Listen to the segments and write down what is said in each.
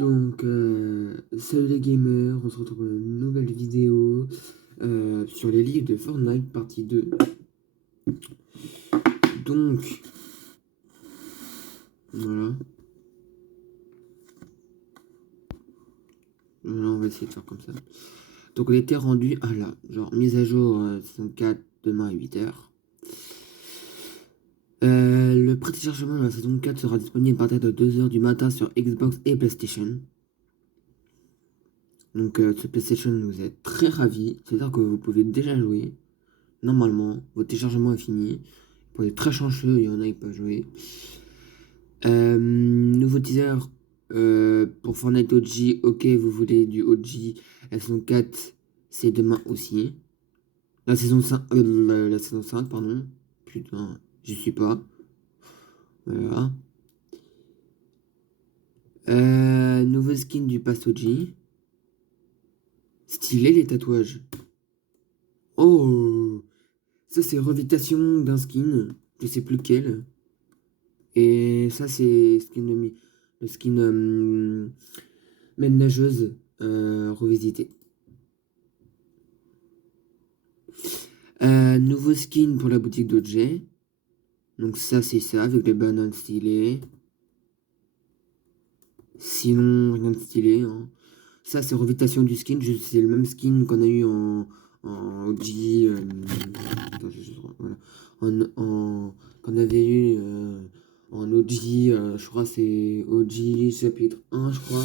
Donc, salut les gamers, on se retrouve pour une nouvelle vidéo sur les livres de Fortnite, partie 2. Donc, voilà. Voilà, on va essayer de faire comme ça. Donc, on était rendu à la mise à jour saison 4 demain à 8h. Le pré-téléchargement de la saison 4 sera disponible à partir de 2h du matin sur Xbox et PlayStation. Donc, ce PlayStation nous est très ravis. C'est-à-dire que vous pouvez déjà jouer. Normalement, votre téléchargement est fini. Pour les très chanceux, il y en a qui peuvent jouer. Nouveau teaser pour Fortnite OG. Ok, vous voulez du OG. La saison 4, c'est demain aussi. La saison 5, la saison 5, pardon. Putain, j'y suis pas. Voilà. Nouveau skin du pass OG. Stylé les tatouages. Oh, ça c'est revitation d'un skin. Je sais plus lequel. Et ça c'est le skin même nageuse revisité. Nouveau skin pour la boutique d'objets. Donc ça c'est ça avec les bananes stylées. Sinon rien de stylé, hein. Ça c'est revitation du skin. C'est le même skin qu'on a eu en OG. Attends, voilà. Qu'on avait eu en OG. Je crois c'est OG chapitre 1 je crois.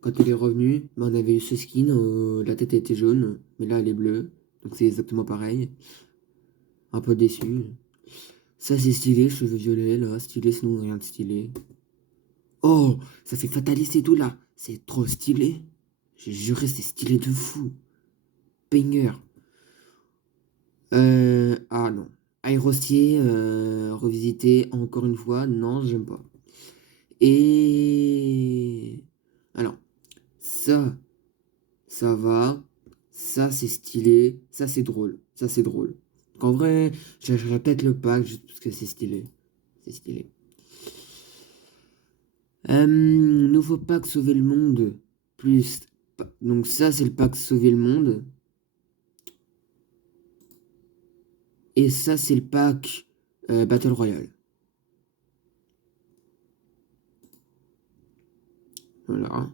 Quand elle est revenue, bah, on avait eu ce skin, la tête était jaune, mais là elle est bleue, donc c'est exactement pareil. Un peu déçu. Ça c'est stylé, cheveux violets là, stylé, sinon rien de stylé. Oh, ça fait fataliste et tout là, c'est trop stylé. J'ai juré, c'est stylé de fou. Banger. Ah non. Aérostier, revisité encore une fois, non, j'aime pas. Et alors, ça, ça va. Ça, c'est stylé. Ça, c'est drôle. Ça, c'est drôle. Donc, en vrai, j'achèterais peut-être le pack juste parce que c'est stylé. C'est stylé. Nouveau pack Sauver le Monde. Plus. Donc, ça, c'est le pack Sauver le Monde. Et ça, c'est le pack Battle Royale. Voilà.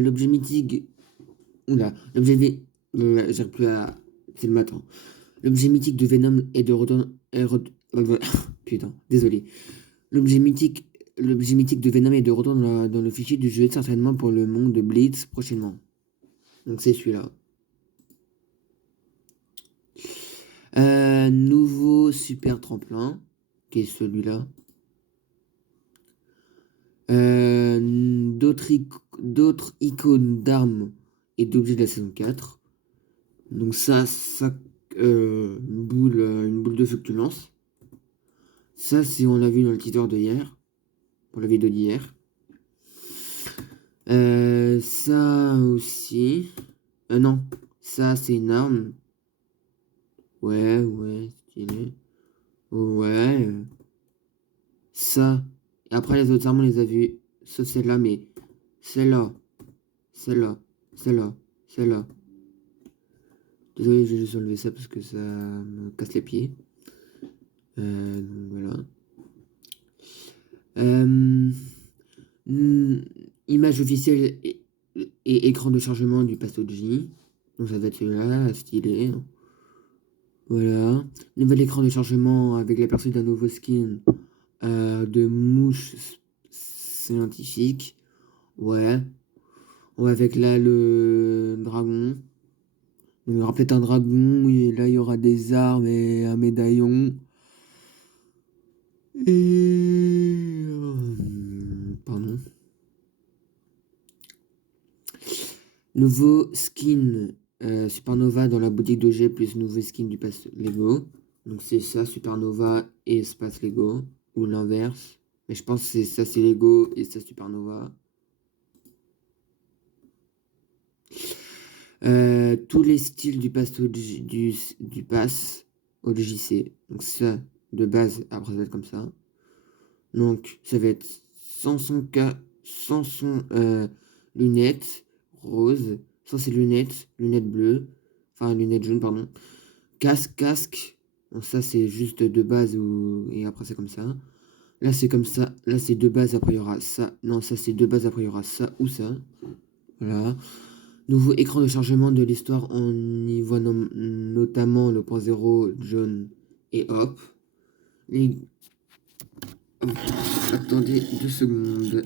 L'objet mythique. Oula. J'arrive plus à. C'est le matin. L'objet mythique de Venom est de retour. Putain, désolé. L'objet mythique, l'objet mythique de Venom est de retour dans le fichier du jeu, certainement pour le monde de Blitz prochainement. Donc c'est celui-là. Nouveau super tremplin, qui est celui-là. D'autres icônes d'armes et d'objets de la saison 4. Donc ça, une boule de feu que tu lances. Ça, c'est on l'a vu dans le teaser de hier, pour la vidéo d'hier. Ça aussi. Non, ça c'est une arme. Ouais, stylé. Ouais. Ça. Et après les autres armes, on les a vues. Sauf celle-là, mais celle-là, celle-là, celle-là, celle-là. Désolé, je vais juste enlever ça parce que ça me casse les pieds. Donc voilà. Image officielle et écran de chargement du Pass OG. Donc ça va être celui-là, stylé. Voilà. Nouvel écran de chargement avec l'aperçu d'un nouveau skin de mouche scientifique. Ouais. Ouais, avec là le dragon. Il y aura peut-être un dragon, et là il y aura des armes et un médaillon. Et. Pardon. Nouveau skin Supernova dans la boutique d'OG plus nouveau skin du pass Lego. Donc c'est ça, Supernova et espace Lego. Ou l'inverse. Mais je pense que c'est ça c'est Lego et ça Supernova. Tous les styles du pass du pass OGC. Donc ça, de base, après ça va être comme ça. Donc ça va être 500K sans son lunettes rose, sans ses lunettes, lunettes bleues, enfin lunettes jaunes, pardon. Casque. Bon, ça c'est juste de base et après c'est comme ça. Là c'est comme ça. Là c'est de base, après il y aura ça. Non, ça c'est de base, après il y aura ça ou ça. Voilà. Nouveau écran de chargement de l'histoire. On y voit notamment le point zéro, John et Hop. Les... Attendez 2 secondes.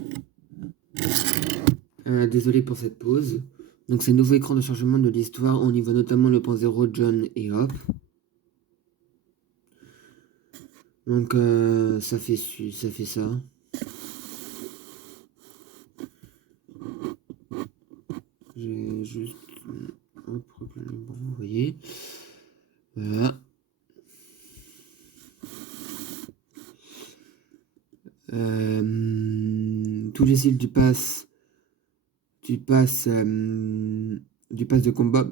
Désolé pour cette pause. Donc c'est un nouveau écran de chargement de l'histoire. On y voit notamment le point zéro, John et Hop. Donc ça fait ça. J'ai juste hop, bon, vous voyez. Voilà. Tous les styles du pass de combat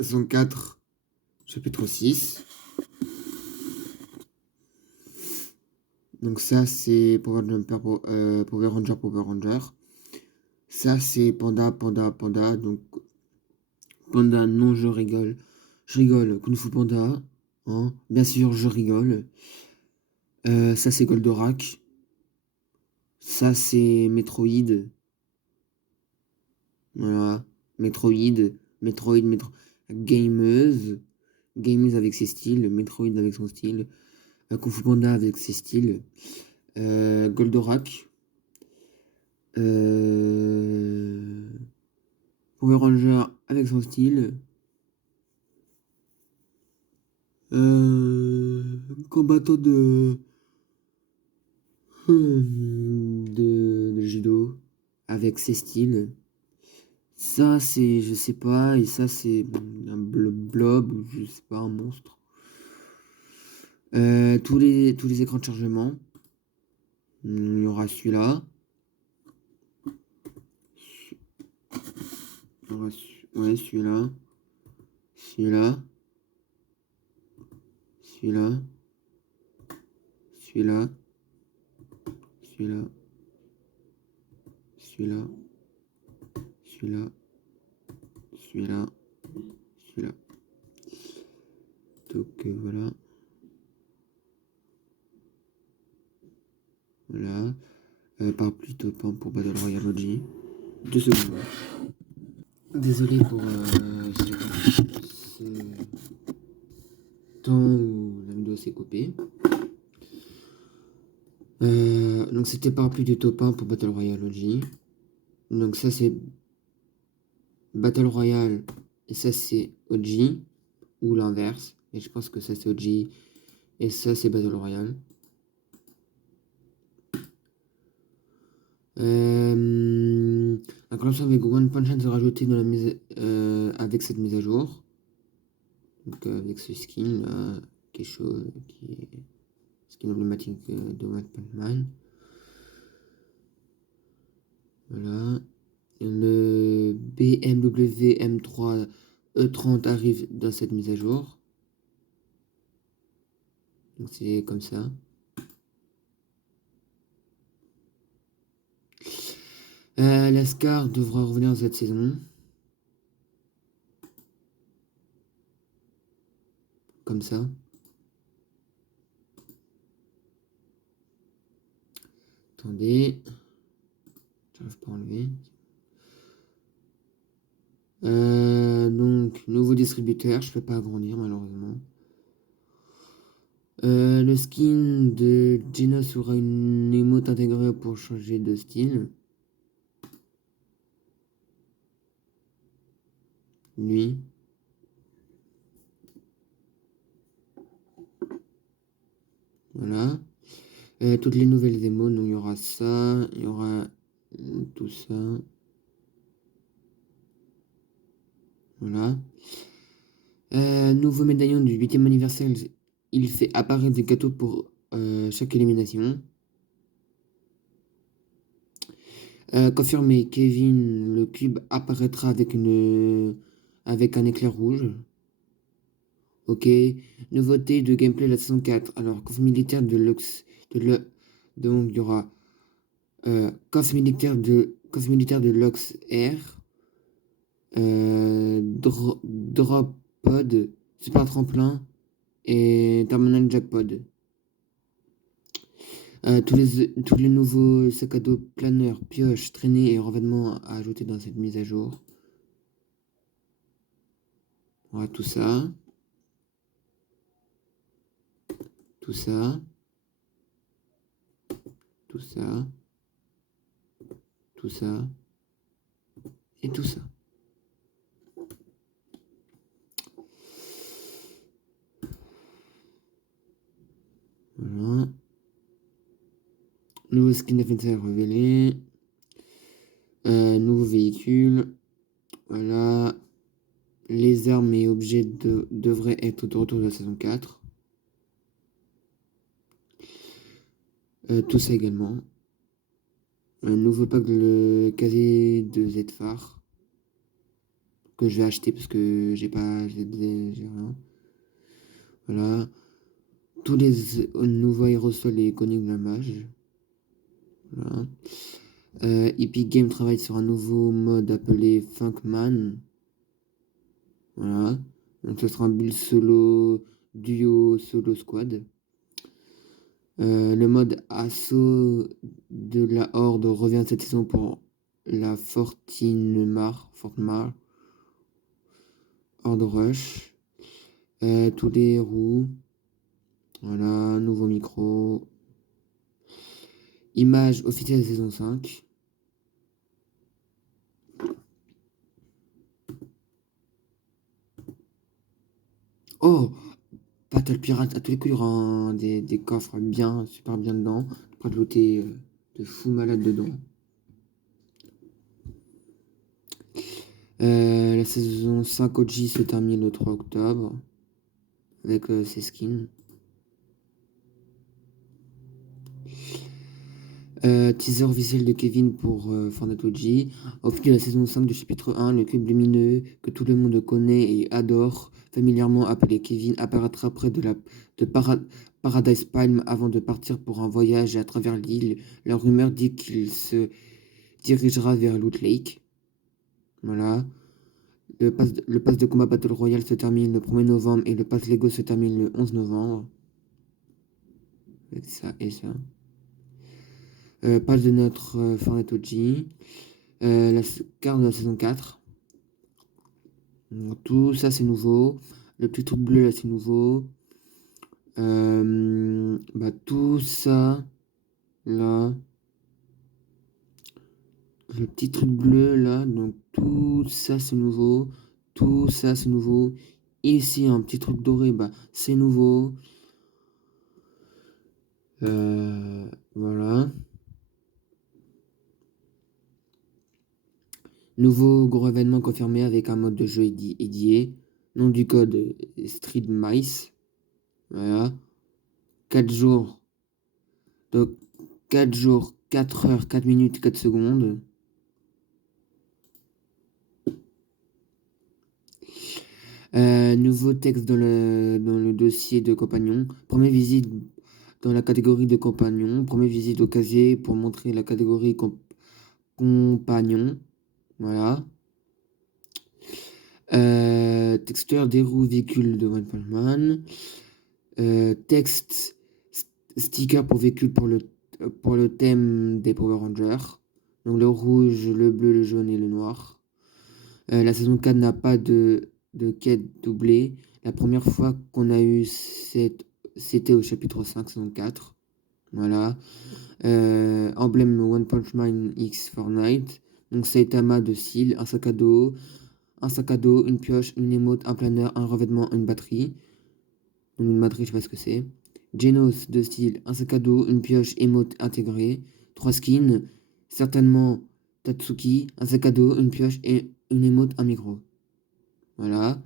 sont 4 chapitre 6. Donc ça c'est Power Jumper, Power Ranger. Ça c'est Panda. Donc Panda, non, je rigole. Je rigole. Kung Fu Panda. Hein, bien sûr, je rigole. Ça c'est Goldorak. Ça c'est Metroid. Voilà. Metroid. Gameuse. Gameuse avec ses styles. Metroid avec son style. Kung Fu Panda avec ses styles. Goldorak. Power Ranger avec son style. Combattant de judo avec ses styles. Ça c'est, je sais pas, et ça c'est un blob, je sais pas, un monstre. Tous les écrans de chargement. Il y aura celui-là. Ouais, celui-là. Celui-là. Celui-là. Celui-là. Celui-là. Celui-là. Celui-là. Celui-là. Celui-là. Donc voilà. Voilà. Parapluie top 1 pour Battle Royale OG. 2 secondes. Désolé pour ce temps où la vidéo s'est coupée. Donc c'était parapluie de top 1 pour Battle Royale OG. Donc ça c'est Battle Royale et ça c'est OG ou l'inverse. Et je pense que ça c'est OG et ça c'est Battle Royale. La collection avec One Punch Man sera rajoutée dans la mise avec cette mise à jour. Donc avec ce skin là, qui est chaud, qui est skin emblématique de One Punch Man. Voilà. Le BMW M3 E30 arrive dans cette mise à jour. Donc c'est comme ça. La Scar devra revenir dans cette saison. Comme ça. Attendez. J'arrive pas à enlever. Donc, nouveau distributeur. Je peux pas agrandir malheureusement. Le skin de Genos aura une émote intégrée pour changer de style. Lui. Voilà. Toutes les nouvelles émotes, donc il y aura ça, il y aura tout ça. Voilà. Nouveau médaillon du 8e anniversaire. Il fait apparaître des gâteaux pour chaque élimination. Confirmé, Kevin, le cube apparaîtra avec un éclair rouge. Ok. Nouveauté de gameplay de la saison 4. Alors, coffre militaire de Lux. Donc, il y aura Coffre militaire de Lox Air, Drop Pod, Super Tremplin et Terminal Jackpod. Tous les nouveaux sacs à dos planeurs, pioches, traînées et revêtements à ajouter dans cette mise à jour. Voilà, tout ça. Tout ça. Tout ça. Tout ça. Et tout ça. Voilà. Nouveau skin d'adversaire révélé. Nouveau véhicule. Voilà. Les armes et objets devraient être de retour de la saison 4. Tout ça également. Un nouveau pack de casier de Z-Phare. Que je vais acheter parce que j'ai pas. J'ai rien. Voilà. Tous les nouveaux aérosols et iconiques de la mage. Voilà. Epic Games travaille sur un nouveau mode appelé Funkman. Voilà. Donc ce sera un build solo, duo, solo squad. Le mode assaut de la Horde revient cette saison pour la Fortmar, Horde Rush. Tous les roues. Voilà, nouveau micro. Image officielle de saison 5. Oh! Battle Pirate, à tous les coups, il y aura des coffres bien, super bien dedans. Pas de looter de fou malade dedans. La saison 5 OG se termine le 3 octobre avec ses skins. Teaser officiel de Kevin pour Fortnite OG. Au fil de la saison 5 du chapitre 1, le cube lumineux que tout le monde connaît et adore, familièrement appelé Kevin, apparaîtra près de Paradise Palm avant de partir pour un voyage à travers l'île. La rumeur dit qu'il se dirigera vers Loot Lake. Voilà. Le pass de combat Battle Royale se termine le 1er novembre et le pass Lego se termine le 11 novembre. Avec ça et ça. Page de notre Fortnite OG. La carte de la saison 4. Donc, tout ça c'est nouveau. Le petit truc bleu là c'est nouveau. Tout ça là. Le petit truc bleu là. Donc tout ça c'est nouveau. Tout ça c'est nouveau. Ici un petit truc doré, c'est nouveau. Voilà. Nouveau gros événement confirmé avec un mode de jeu dédié. Nom du code Street Mice. Voilà. 4 jours. Donc 4 jours, 4 heures, 4 minutes, 4 secondes. Nouveau texte dans le dossier de compagnon. Première visite dans la catégorie de compagnon. Première visite au casier pour montrer la catégorie compagnon. Voilà. Texture des roues véhicules de One Punch Man. Texte sticker pour véhicule pour le thème des Power Rangers. Donc le rouge, le bleu, le jaune et le noir. La saison 4 n'a pas de quête doublée. La première fois qu'on a eu c'était au chapitre 5, saison 4. Voilà. Emblème One Punch Man X Fortnite. Donc Saitama de Seal, un sac à dos, une pioche, une émote, un planeur, un revêtement, une batterie. Donc une batterie, je sais pas ce que c'est. Genos de style, un sac à dos, une pioche, émote intégrée. 3 skins, certainement Tatsuki, un sac à dos, une pioche et une émote, un micro. Voilà.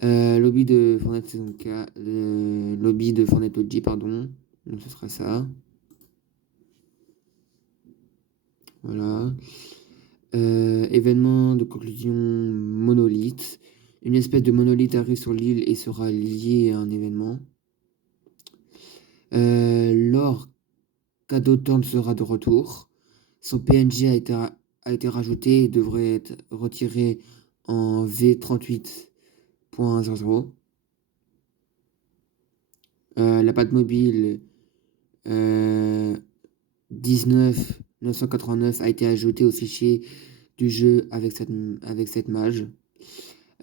Lobby de Fortnite saison 4, lobby de Fortnite OG, pardon. Donc ce sera ça. Voilà. Événement de conclusion monolithe. Une espèce de monolithe arrive sur l'île et sera lié à un événement. Lore Cadeau Turn sera de retour. Son PNG a été rajouté et devrait être retiré en V38.00. La patte mobile 19 989 a été ajoutée au fichier du jeu avec cette mage.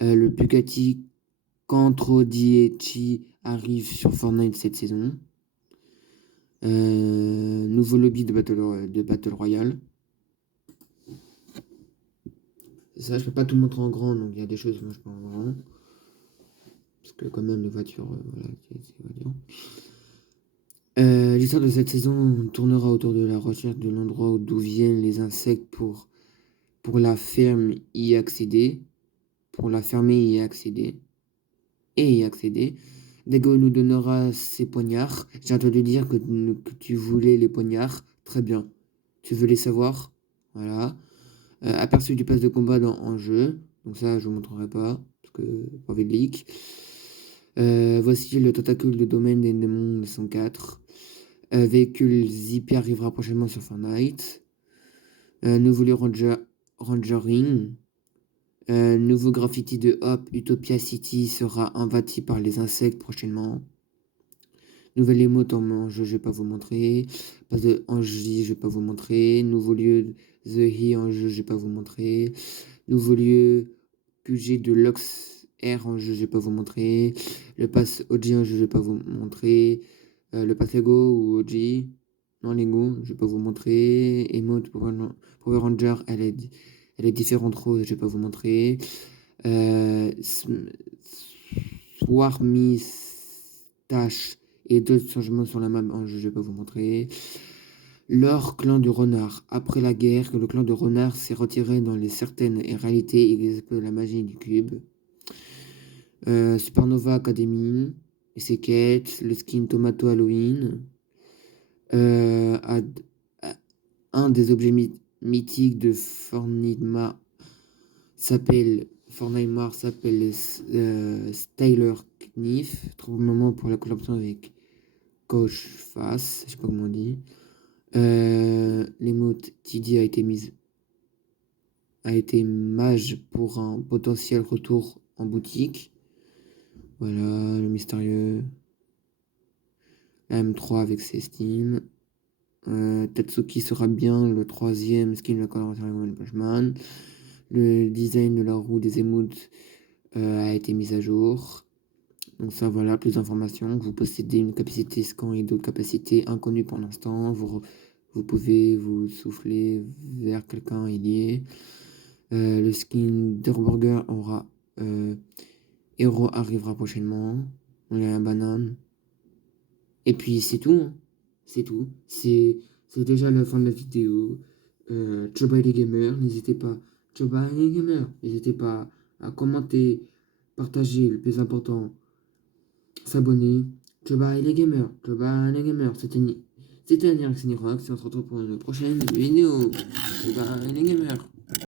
Le Bugatti Cantro Dieci arrive sur Fortnite cette saison. Nouveau lobby de Battle Royale. Ça, je peux pas tout montrer en grand, donc il y a des choses que moi je peux en grand. Parce que quand même les voitures, voilà, l'histoire de cette saison tournera autour de la recherche de l'endroit d'où viennent les insectes pour la ferme y accéder. Pour la fermer et y accéder. Et y accéder. Dego nous donnera ses poignards. J'ai entendu dire que tu voulais les poignards. Très bien. Tu veux les savoir? Voilà. Aperçu du pass de combat en jeu. Donc ça, je vous montrerai pas. Parce que pas envie de leak. Voici le tentacule de domaine des démons 104. Véhicule Zippy arrivera prochainement sur Fortnite. Nouveau lieu Rangering. Nouveau graffiti de Hop, Utopia City sera envahi par les insectes prochainement. Nouvelle émote en jeu, je vais pas vous montrer. Pas de en J, je vais pas vous montrer. Nouveau lieu The He en jeu, je vais pas vous montrer. Nouveau lieu QG de Lox R en jeu, je vais pas vous montrer. Le pass OG en jeu, je vais pas vous montrer. Le pass Lego ou OG. Non, Lego, je vais pas vous montrer. Emote Power Ranger, elle est différente rose, je vais pas vous montrer. Swarmistache et d'autres changements sur la map en jeu, je vais pas vous montrer. Leur clan de renard. Après la guerre, le clan de renard s'est retiré dans les certaines réalités et exploite la magie du cube. Supernova Academy et ses quêtes, le skin Tomato Halloween. Un des objets mythiques de Fortnite s'appelle Styler Knife. Trouve le moment pour la collaboration avec Coach Face, je sais pas comment on dit. L'émote TD a été mage pour un potentiel retour en boutique. Voilà, le mystérieux. La M3 avec ses skins. Tatsuki sera bien le troisième skin de la collaboration avec One Punch Man. Le design de la roue des émoutes a été mis à jour. Donc ça, voilà, plus d'informations. Vous possédez une capacité scan et d'autres capacités inconnues pour l'instant. Vous pouvez vous souffler vers quelqu'un et lier. Le skin d'Herburger aura... Hero arrivera prochainement. On a la banane. Et puis c'est tout. Hein. C'est tout. C'est déjà la fin de la vidéo. Choba et les gamers, n'hésitez pas. Choba et les gamers, n'hésitez pas à commenter, partager, le plus important, s'abonner. Choba et les gamers, Choba et les gamers, c'était un Nirox et on se retrouve pour une prochaine vidéo. Choba et les gamers.